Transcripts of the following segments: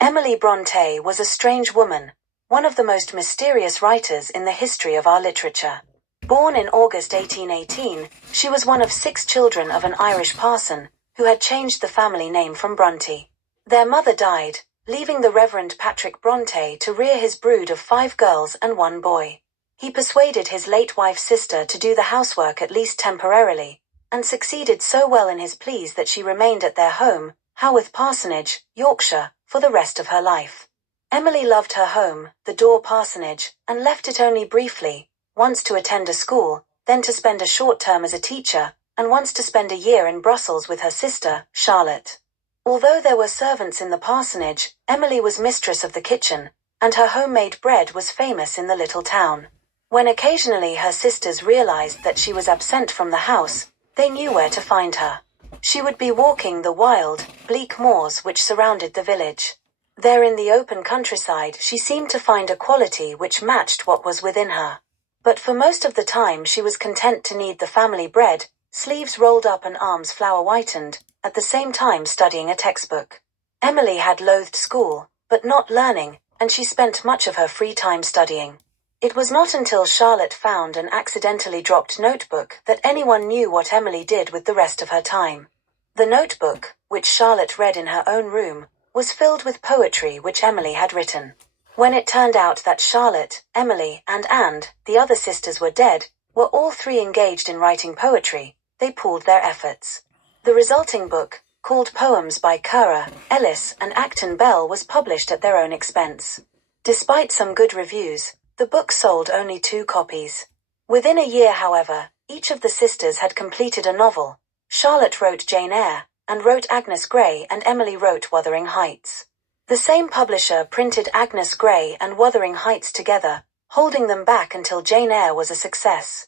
Emily Bronte was a strange woman, one of the most mysterious writers in the history of our literature. Born in August 1818, she was one of 6 children of an Irish parson, who had changed the family name from Bronte. Their mother died, leaving the Reverend Patrick Bronte to rear his brood of 5 girls and 1 boy. He persuaded his late wife's sister to do the housework at least temporarily, and succeeded so well in his pleas that she remained at their home, Haworth Parsonage, Yorkshire, for the rest of her life. Emily loved her home, the Dore Parsonage, and left it only briefly, once to attend a school, then to spend a short term as a teacher, and once to spend a year in Brussels with her sister, Charlotte. Although there were servants in the parsonage, Emily was mistress of the kitchen, and her homemade bread was famous in the little town. When occasionally her sisters realized that she was absent from the house, they knew where to find her. She would be walking the wild, bleak moors which surrounded the village. There in the open countryside she seemed to find a quality which matched what was within her. But for most of the time she was content to knead the family bread, sleeves rolled up and arms flour whitened, at the same time studying a textbook. Emily had loathed school, but not learning, and she spent much of her free time studying. It was not until Charlotte found an accidentally dropped notebook that anyone knew what Emily did with the rest of her time. The notebook, which Charlotte read in her own room, was filled with poetry which Emily had written. When it turned out that Charlotte, Emily, and Anne, the other sisters, were dead, were all 3 engaged in writing poetry, they pooled their efforts. The resulting book, called Poems by Currer, Ellis, and Acton Bell, was published at their own expense. Despite some good reviews, the book sold only 2 copies. Within a year, however, each of the sisters had completed a novel. Charlotte wrote Jane Eyre, and wrote Agnes Grey, and Emily wrote Wuthering Heights. The same publisher printed Agnes Grey and Wuthering Heights together, holding them back until Jane Eyre was a success.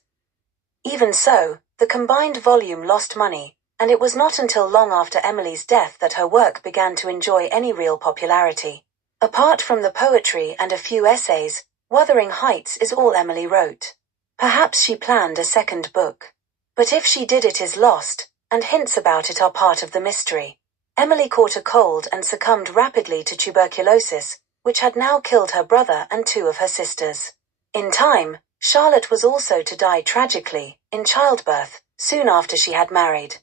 Even so, the combined volume lost money, and it was not until long after Emily's death that her work began to enjoy any real popularity. Apart from the poetry and a few essays, Wuthering Heights is all Emily wrote. Perhaps she planned a second book. But if she did, it is lost, and hints about it are part of the mystery. Emily caught a cold and succumbed rapidly to tuberculosis, which had now killed her brother and 2 of her sisters. In time, Charlotte was also to die tragically, in childbirth, soon after she had married.